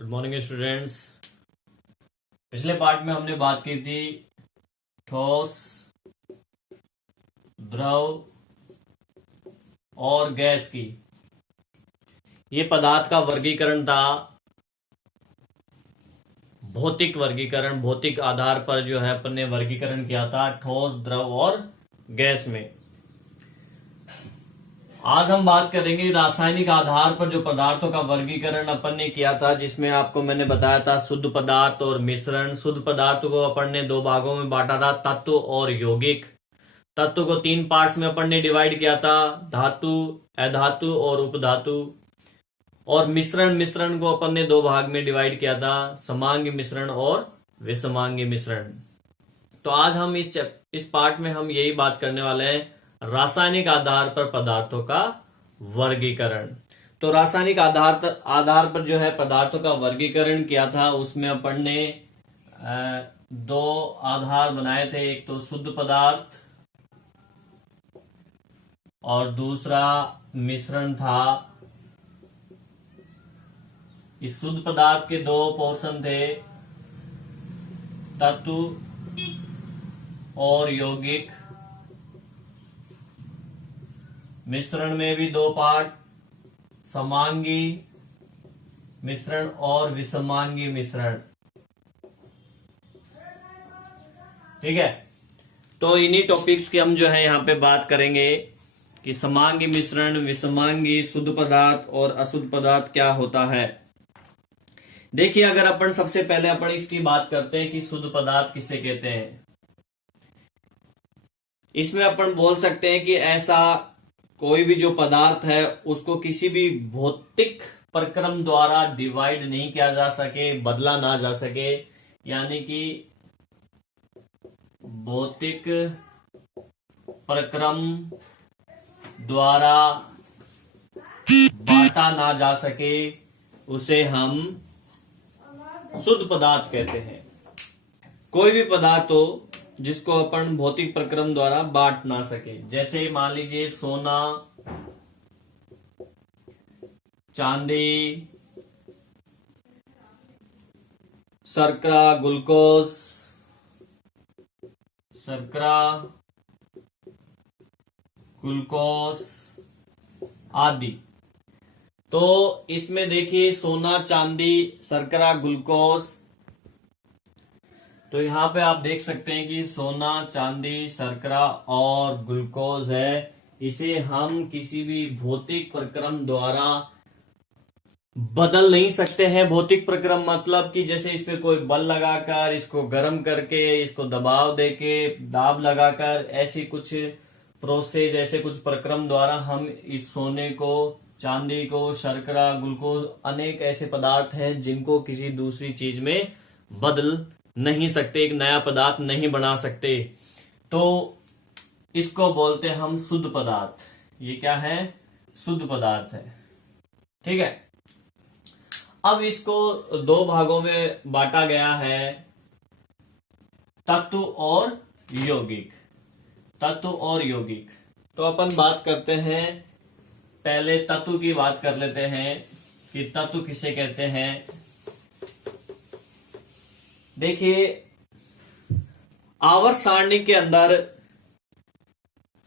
Good morning students. पिछले part में हमने बात की थी ठोस, द्रव और गैस की। ये पदार्थ का वर्गीकरण था, भौतिक वर्गीकरण, भौतिक आधार पर जो है अपन ने वर्गीकरण किया था ठोस, द्रव और गैस में। आज हम बात करेंगे रासायनिक आधार पर जो पदार्थों का वर्गीकरण अपन ने किया था, जिसमें आपको मैंने बताया था शुद्ध पदार्थ और मिश्रण। शुद्ध पदार्थ को अपन ने दो भागों में बांटा था, तत्व और यौगिक। तत्व को तीन पार्ट्स में अपन ने डिवाइड किया था, धातु, अधातु और उपधातु। और मिश्रण को अपन ने दो भाग में डिवाइड किया था, समांगी मिश्रण और विषमांगी मिश्रण। तो आज हम इस पार्ट में हम यही बात करने वाले हैं, रासायनिक आधार पर पदार्थों का वर्गीकरण। तो रासायनिक आधार पर जो है पदार्थों का वर्गीकरण किया था, उसमें अपन ने दो आधार बनाए थे। एक तो शुद्ध पदार्थ और दूसरा मिश्रण था। इस शुद्ध पदार्थ के दो पोर्शन थे, तत्व और यौगिक। मिश्रण में भी दो पार्ट, समांगी मिश्रण और विषमांगी मिश्रण। ठीक है, तो इन्हीं टॉपिक्स की हम जो है यहाँ पे बात करेंगे कि समांगी मिश्रण, विषमांगी, शुद्ध पदार्थ और अशुद्ध पदार्थ क्या होता है। देखिए, अगर अपन सबसे पहले अपन इसकी बात करते हैं कि शुद्ध पदार्थ किसे कहते हैं। इसमें अपन बोल सकते हैं कि ऐसा कोई भी जो पदार्थ है उसको किसी भी भौतिक प्रक्रम द्वारा डिवाइड नहीं किया जा सके, बदला ना जा सके, यानी कि भौतिक प्रक्रम द्वारा बांटा ना जा सके, उसे हम शुद्ध पदार्थ कहते हैं। कोई भी पदार्थ हो जिसको अपन भौतिक प्रक्रम द्वारा बांट ना सके, जैसे मान लीजिए सोना, चांदी, शर्करा, ग्लूकोज, आदि। तो इसमें देखिए सोना, चांदी, शर्करा, ग्लूकोज। तो यहां पे आप देख सकते हैं कि सोना, चांदी, शर्करा और ग्लूकोज है। इसे हम किसी भी भौतिक प्रक्रम द्वारा बदल नहीं सकते हैं। भौतिक प्रक्रम मतलब कि जैसे इस पे कोई बल लगाकर, इसको गर्म करके, इसको दबाव देके, दाब लगाकर, ऐसी कुछ प्रोसेस, ऐसे कुछ प्रक्रम द्वारा हम इस सोने को, चांदी को, शर्करा, ग्लूकोज, अनेक ऐसे पदार्थ हैं जिनको किसी दूसरी चीज में बदल नहीं सकते, एक नया पदार्थ नहीं बना सकते। तो इसको बोलते हैं हम शुद्ध पदार्थ। ये क्या है? शुद्ध पदार्थ है। ठीक है, अब इसको दो भागों में बांटा गया है, तत्व और यौगिक। तत्व और यौगिक। तो अपन बात करते हैं, पहले तत्व की बात कर लेते हैं कि तत्व किसे कहते हैं। देखिए, आवर्त सारणी के अंदर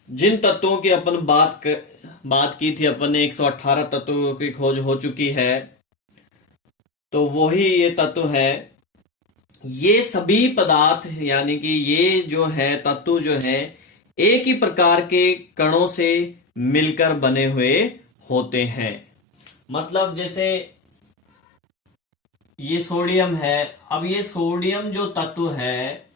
जिन तत्वों की अपन बात की थी, अपन ने 118 तत्वों की खोज हो चुकी है। तो वही ये तत्व है। ये सभी पदार्थ यानी कि ये जो है तत्व जो है एक ही प्रकार के कणों से मिलकर बने हुए होते हैं। मतलब जैसे ये सोडियम है। अब ये सोडियम जो तत्व है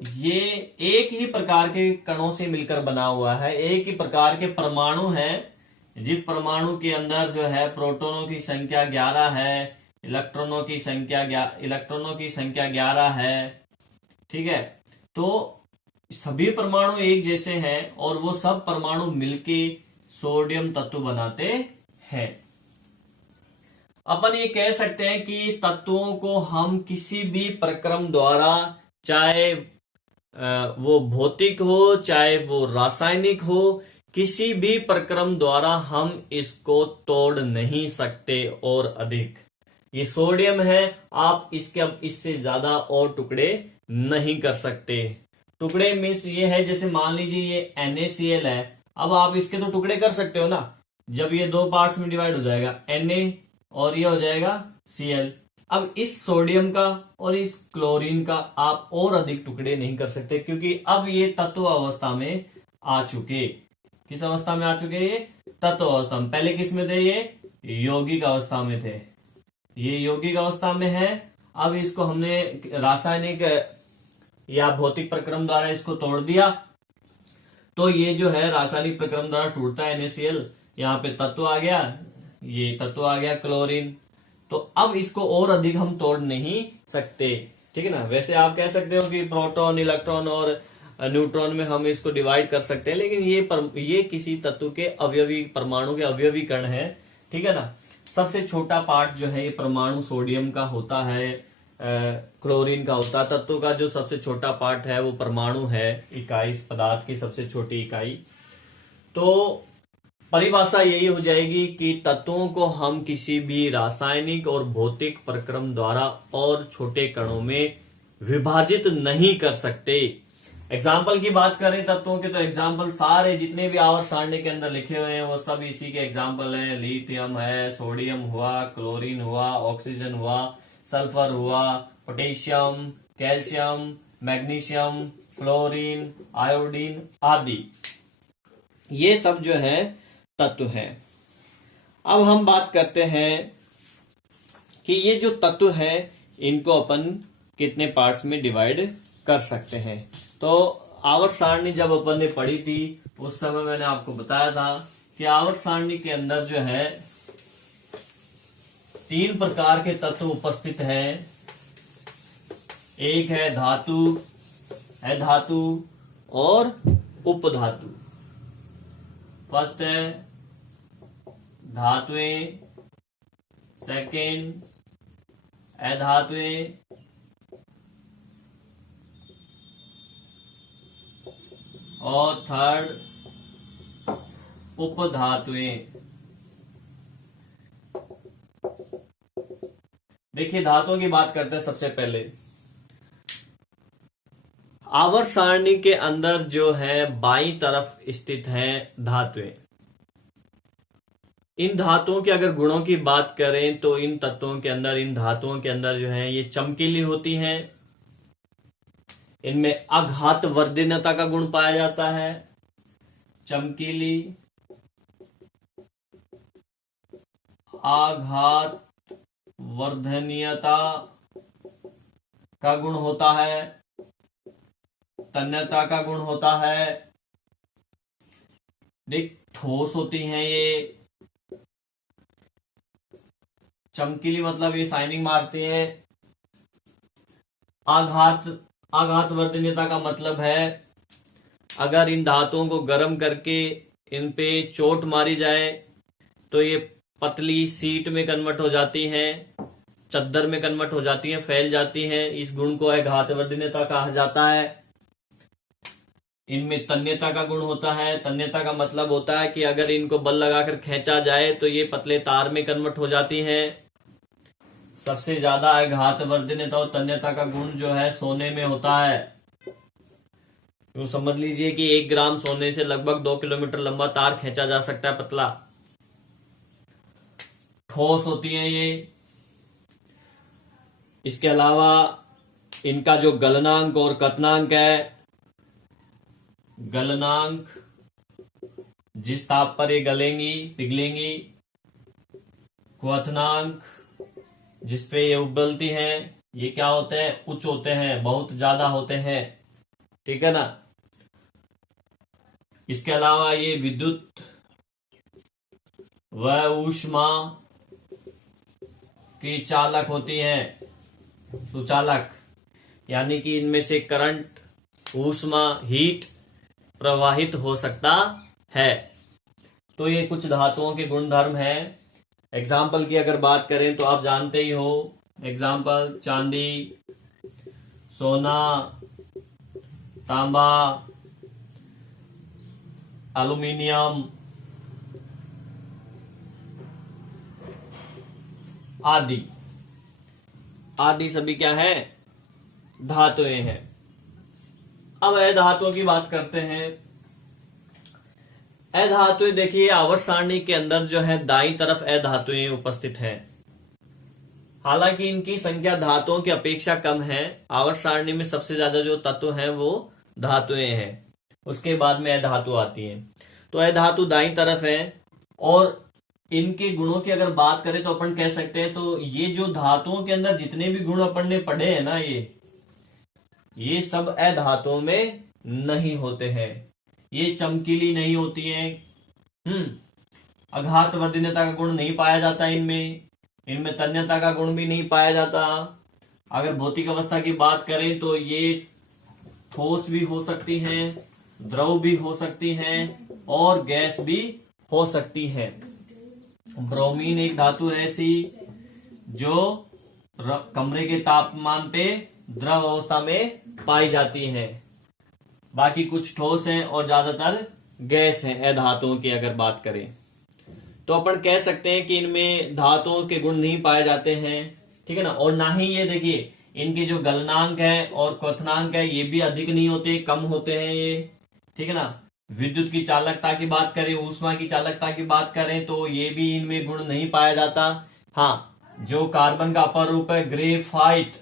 ये एक ही प्रकार के कणों से मिलकर बना हुआ है, एक ही प्रकार के परमाणु हैं। जिस परमाणु के अंदर जो है प्रोटॉनों की संख्या 11 है, इलेक्ट्रॉनों की संख्या 11 है। ठीक है, तो सभी परमाणु एक जैसे हैं और वो सब परमाणु मिलके सोडियम तत्व बनाते हैं। अपन ये कह सकते हैं कि तत्वों को हम किसी भी प्रक्रम द्वारा, चाहे वो भौतिक हो चाहे वो रासायनिक हो, किसी भी प्रक्रम द्वारा हम इसको तोड़ नहीं सकते और अधिक। ये सोडियम है, आप इसके अब इससे ज्यादा और टुकड़े नहीं कर सकते। टुकड़े मीन्स ये है, जैसे मान लीजिए ये NaCl है, अब आप इसके तो टुकड़े कर सकते हो ना, जब ये दो पार्ट्स में डिवाइड हो जाएगा Na और ये हो जाएगा Cl। अब इस सोडियम का और इस क्लोरीन का आप और अधिक टुकड़े नहीं कर सकते, क्योंकि अब ये तत्व अवस्था में आ चुके। किस अवस्था में आ चुके? ये तत्व अवस्था में। पहले किस में थे? ये यौगिक अवस्था में थे। ये यौगिक अवस्था में है। अब इसको हमने रासायनिक या भौतिक प्रक्रम द्वारा इसको तोड़ दिया, तो ये जो है रासायनिक प्रक्रम द्वारा टूटता है NaCl। यहाँ पे तत्व आ गया, ये तत्व आ गया क्लोरीन। तो अब इसको और अधिक हम तोड़ नहीं सकते, ठीक है ना। वैसे आप कह सकते हो कि प्रोटॉन, इलेक्ट्रॉन और न्यूट्रॉन में हम इसको डिवाइड कर सकते हैं, लेकिन ये किसी तत्व के अवयवी, परमाणु के अवयवी कण है, ठीक है ना। सबसे छोटा पार्ट जो है ये परमाणु सोडियम का होता है, क्लोरीन का होता है। तत्व का जो सबसे छोटा पार्ट है वो परमाणु है, इकाई, इस पदार्थ की सबसे छोटी इकाई। तो परिभाषा यही हो जाएगी कि तत्वों को हम किसी भी रासायनिक और भौतिक प्रक्रम द्वारा और छोटे कणों में विभाजित नहीं कर सकते। एग्जाम्पल की बात करें तत्वों के, तो एग्जाम्पल सारे जितने भी आवर्त सारणी के अंदर लिखे हुए हैं वो सब इसी के एग्जाम्पल हैं। लिथियम है, सोडियम हुआ, क्लोरीन हुआ, ऑक्सीजन हुआ, सल्फर हुआ, potassium, calcium, magnesium, fluorine, iodine आदि, ये सब जो है तत्व है। अब हम बात करते हैं कि ये जो तत्व है इनको अपन कितने पार्ट्स में डिवाइड कर सकते हैं। तो आवर्त सारणी जब अपन ने पढ़ी थी उस समय मैंने आपको बताया था कि आवर्त सारणी के अंदर जो है 3 प्रकार के तत्व उपस्थित हैं। एक है धातु, अधातु और उपधातु। फर्स्ट है धातुएं, सेकेंड अधातुएं, और थर्ड उपधातुएं। देखिए धातुओं की बात करते हैं। सबसे पहले आवर्त सारणी के अंदर जो है बाईं तरफ स्थित है धातुएं। इन धातुओं के अगर गुणों की बात करें तो इन तत्वों के अंदर, इन धातुओं के अंदर जो है ये चमकीली होती हैं। इनमें आघात वर्धनीयता का गुण पाया जाता है। चमकीली, आघात वर्धनीयता का गुण होता है, तन्यता का गुण होता है। देख, ठोस होती हैं ये। चमकीली मतलब ये शाइनिंग मारती है। आघात वर्धनीयता का मतलब है अगर इन धातुओं को गर्म करके इन पे चोट मारी जाए तो ये पतली सीट में कन्वर्ट हो जाती हैं, चद्दर में कन्वर्ट हो जाती हैं, फैल जाती हैं। इस गुण को आघात वर्धनीयता कहा जाता है। इनमें तन्यता का गुण होता है। तन्यता का मतलब होता है कि अगर इनको बल लगाकर खींचा जाए तो ये पतले तार में कन्वर्ट हो जाती हैं। सबसे ज्यादा आघात वर्धनीयता और तन्यता का गुण जो है सोने में होता है। तो समझ लीजिए कि 1 ग्राम सोने से लगभग 2 किलोमीटर लंबा तार खींचा जा सकता है, पतला। ठोस होती हैं ये। इसके अलावा इनका जो गलनांक और कथनांक है, गलनांक जिस ताप पर ये गलेंगी, पिघलेंगी। क्वथनांक जिस पे ये उबलती हैं, ये क्या होते हैं? उच्च होते हैं, बहुत ज्यादा होते हैं, ठीक है ना। इसके अलावा ये विद्युत व ऊष्मा की चालक होती हैं, सुचालक, यानी कि इनमें से करंट, ऊष्मा, हीट प्रवाहित हो सकता है। तो ये कुछ धातुओं के गुणधर्म हैं। एग्जाम्पल की अगर बात करें तो आप जानते ही हो। एग्जाम्पल चांदी, सोना, तांबा, एल्युमिनियम आदि। आदि सभी क्या है, धातुएं हैं। अब अधातुओं की बात करते हैं। अधातुएं देखिए आवर्त सारणी के अंदर जो है दाईं तरफ अधातुएं उपस्थित हैं। हालांकि इनकी संख्या धातुओं की अपेक्षा कम है। आवर्त सारणी में सबसे ज्यादा जो तत्व हैं वो धातुएं हैं, उसके बाद में अधातु आती हैं। तो अधातु दाईं तरफ है और इनके गुणों की अगर बात करें तो अपन कह सकते हैं, तो ये जो धातुओं के अंदर जितने भी गुण अपन ने पढ़े हैं ना, ये सब अधातुओं में नहीं होते हैं। ये चमकीली नहीं होती है, आघात वर्धनीयता का गुण नहीं पाया जाता इनमें तन्यता का गुण भी नहीं पाया जाता। अगर भौतिक अवस्था की बात करें तो ये ठोस भी हो सकती हैं, द्रव भी हो सकती हैं और गैस भी हो सकती है। ब्रोमीन एक धातु है ऐसी जो कमरे के तापमान पे द्रव अवस्था में पाई जाती है। बाकी कुछ ठोस हैं और ज्यादातर गैस हैं अधातुओं की अगर बात करें तो अपन कह सकते हैं कि इनमें धातुओं के गुण नहीं पाए जाते हैं, ठीक है ना। और ना ही ये देखिए इनके जो गलनांक है और क्वथनांक है ये भी अधिक नहीं होते, कम होते हैं ये, ठीक है ना। विद्युत की चालकता की बात करें, ऊष्मा की चालकता की बात करें तो ये भी इनमें गुण नहीं पाया जाता। हाँ, जो कार्बन का अपर रूप है ग्रेफाइट,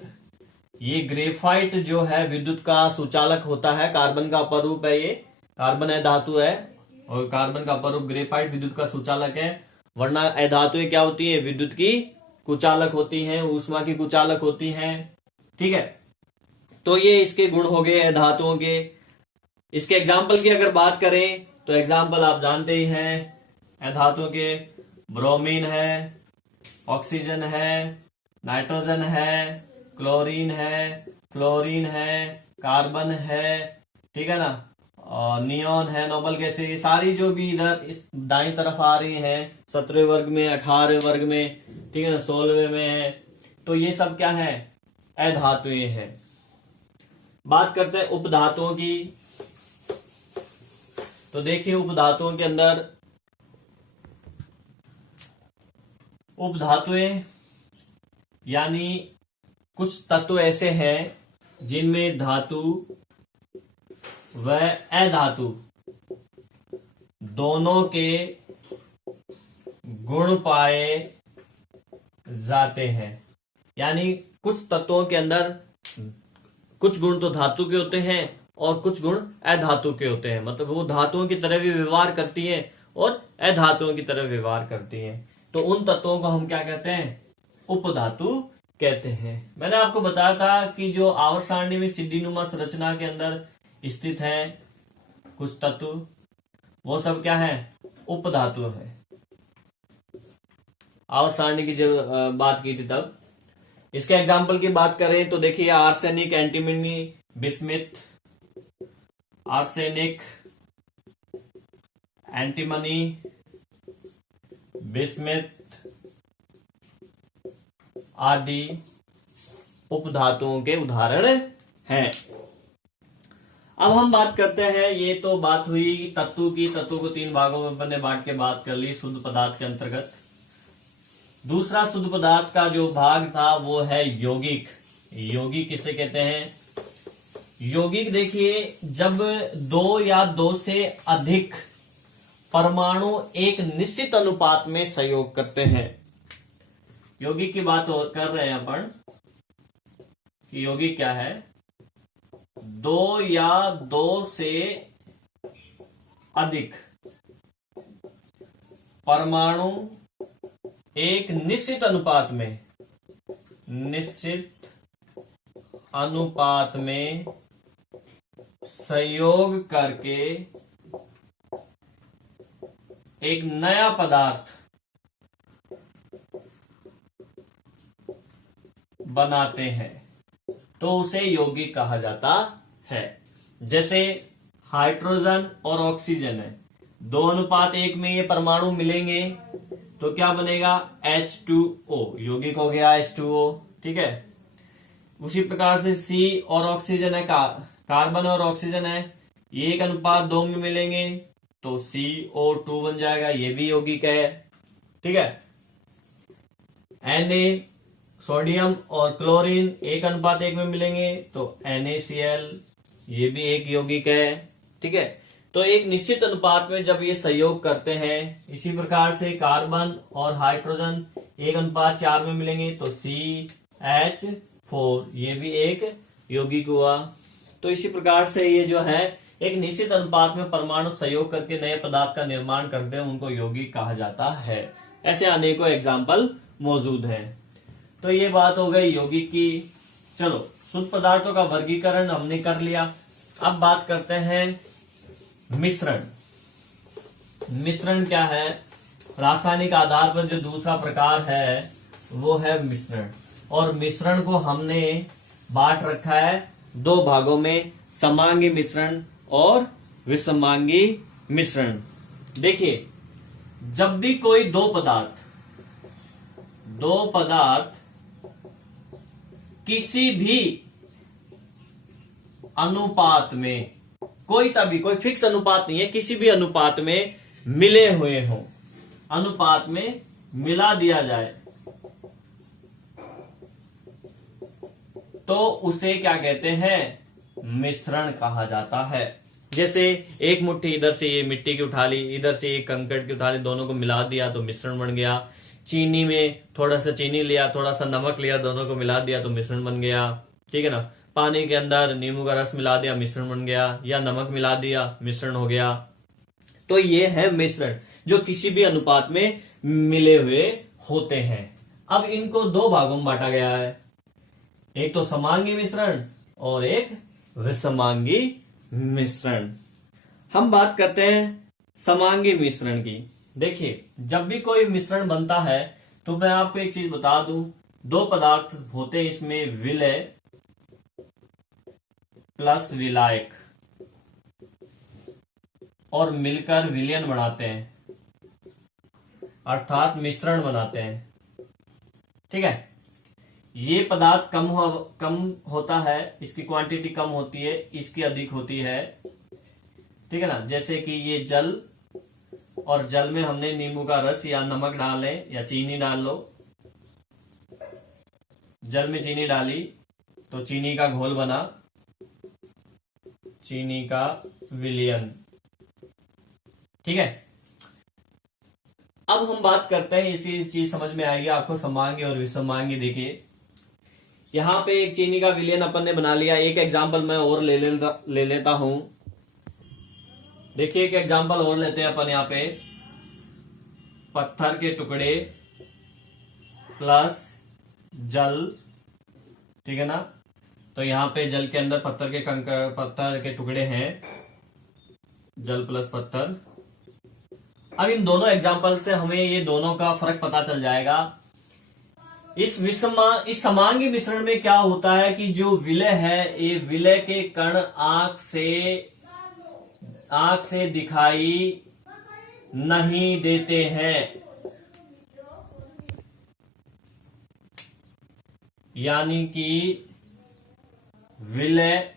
ये ग्रेफाइट जो है विद्युत का सुचालक होता है। कार्बन का अपर रूप है, ये कार्बन अधातु है और कार्बन का अपर रूप ग्रेफाइट विद्युत का सुचालक है। वरना अधातुएं क्या होती है, विद्युत की कुचालक होती हैं, ऊष्मा की कुचालक होती हैं, ठीक है। तो ये इसके गुण हो गए अधातुओं के। इसके एग्जाम्पल की अगर बात करें तो एग्जाम्पल आप जानते ही हैं अधातुओं के। ब्रोमीन है, ऑक्सीजन है, नाइट्रोजन है, क्लोरीन है, फ्लोरीन है, कार्बन है, ठीक है ना, और नियोन है, नोबल गैस है। ये सारी जो भी इधर इस दाईं तरफ आ रही हैं 17वें वर्ग में, 18वें वर्ग में, ठीक है ना, 16वें में है, तो ये सब क्या है, अधातुएं हैं। बात करते हैं उपधातुओं की। तो देखिए उपधातुओं के अंदर उपधातुएं यानी कुछ तत्व ऐसे हैं जिनमें धातु व अधातु दोनों के गुण पाए जाते हैं। यानी कुछ तत्वों के अंदर कुछ गुण तो धातु के होते हैं और कुछ गुण अधातु के होते हैं। मतलब वो धातुओं की तरह भी व्यवहार करती हैं और अधातुओं की तरह व्यवहार करती हैं। तो उन तत्वों को हम क्या कहते हैं, उपधातु कहते हैं। मैंने आपको बताया था कि जो आवर्त सारणी में सीढ़ीनुमा संरचना के अंदर स्थित हैं कुछ तत्व, वो सब क्या है, उपधातु है। आवर्त सारणी की जब बात की थी तब। इसके एग्जाम्पल की बात करें तो देखिए arsenic, antimony, bismuth, arsenic, antimony, bismuth आदि उपधातुओं के उदाहरण हैं। अब हम बात करते हैं, ये तो बात हुई तत्व की। तत्व को 3 भागों में अपन ने बांट के बात कर ली शुद्ध पदार्थ के अंतर्गत। दूसरा शुद्ध पदार्थ का जो भाग था वो है यौगिक। यौगिक किसे कहते हैं, यौगिक देखिए जब 2 या 2 से अधिक परमाणु एक निश्चित अनुपात में सहयोग करते हैं। यौगिक की बात कर रहे हैं अपन कि यौगिक क्या है, 2 या 2 से अधिक परमाणु एक निश्चित अनुपात में संयोग करके एक नया पदार्थ बनाते हैं तो उसे यौगिक कहा जाता है। जैसे हाइड्रोजन और ऑक्सीजन है, 2:1 में ये परमाणु मिलेंगे तो क्या बनेगा, H2O, यौगिक हो गया H2O, ठीक है। उसी प्रकार से C और ऑक्सीजन है, कार्बन और ऑक्सीजन है, ये 1:2 में मिलेंगे तो CO2 बन जाएगा, ये भी यौगिक है, ठीक है। Na सोडियम और क्लोरीन 1:1 में मिलेंगे तो NaCl, ये भी एक यौगिक है। ठीक है, तो एक निश्चित अनुपात में जब ये सहयोग करते हैं, इसी प्रकार से कार्बन और हाइड्रोजन 1:4 में मिलेंगे तो CH4, ये भी एक यौगिक हुआ। तो इसी प्रकार से ये जो है एक निश्चित अनुपात में परमाणु सहयोग करके नए पदार्थ का निर्माण करते हैं, उनको यौगिक कहा जाता है। ऐसे अनेकों एग्जाम्पल मौजूद हैं। तो ये बात हो गई यौगिक की। चलो, शुद्ध पदार्थों का वर्गीकरण हमने कर लिया। अब बात करते हैं मिश्रण। मिश्रण क्या है? रासायनिक आधार पर जो दूसरा प्रकार है वो है मिश्रण। और मिश्रण को हमने बांट रखा है दो भागों में, समांगी मिश्रण और विषमांगी मिश्रण। देखिए, जब भी कोई दो पदार्थ किसी भी अनुपात में, कोई सा भी, कोई फिक्स अनुपात नहीं है, किसी भी अनुपात में मिले हुए हों, अनुपात में मिला दिया जाए तो उसे क्या कहते हैं? मिश्रण कहा जाता है। जैसे एक मुट्ठी इधर से ये मिट्टी की उठा ली, इधर से ये कंकड़ की उठा ली, दोनों को मिला दिया तो मिश्रण बन गया। चीनी में थोड़ा सा चीनी लिया, थोड़ा सा नमक लिया, दोनों को मिला दिया तो मिश्रण बन गया। ठीक है ना? पानी के अंदर नींबू का रस मिला दिया, मिश्रण बन गया, या नमक मिला दिया, मिश्रण हो गया। तो ये है मिश्रण, जो किसी भी अनुपात में मिले हुए होते हैं। अब इनको दो भागों में बांटा गया है, एक तो समांगी मिश्रण और एक विषमांगी मिश्रण। हम बात करते हैं समांगी मिश्रण की। देखिए, जब भी कोई मिश्रण बनता है तो मैं आपको एक चीज बता दूं, दो पदार्थ होते हैं इसमें, विलय प्लस विलायक, और मिलकर विलयन बनाते हैं, अर्थात मिश्रण बनाते हैं। ठीक है, ये पदार्थ कम होता है, इसकी क्वांटिटी कम होती है, इसकी अधिक होती है। ठीक है ना? जैसे कि ये जल, और जल में हमने नींबू का रस या नमक डाले या चीनी डाल लो। जल में चीनी डाली तो चीनी का घोल बना, चीनी का विलयन। ठीक है, अब हम बात करते हैं, इसी चीज समझ में आएगी आपको, समांगी और विषमांगी। देखिए, यहां पे एक चीनी का विलयन अपन ने बना लिया। एक एग्जांपल मैं और ले लेता हूं। देखिए, एक एग्जांपल और लेते हैं अपन। यहां पे पत्थर के टुकड़े प्लस जल, ठीक है ना? तो यहां पे जल के अंदर पत्थर के टुकड़े हैं, जल प्लस पत्थर। अब इन दोनों एग्जांपल से हमें ये दोनों का फर्क पता चल जाएगा। इस समांगी मिश्रण में क्या होता है कि जो विलय है, ये विलय के कण आंख से दिखाई नहीं देते हैं, यानी कि विलय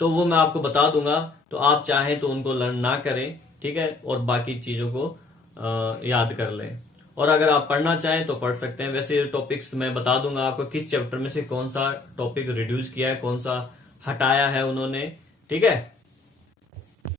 तो वो मैं आपको बता दूंगा, तो आप चाहें तो उनको लर्न ना करें, ठीक है, और बाकी चीजों को याद कर लें। और अगर आप पढ़ना चाहें तो पढ़ सकते हैं। वैसे टॉपिक्स मैं बता दूंगा आपको किस चैप्टर में से कौन सा टॉपिक रिड्यूस किया है, कौन सा हटाया है उन्होंने, ठीक है।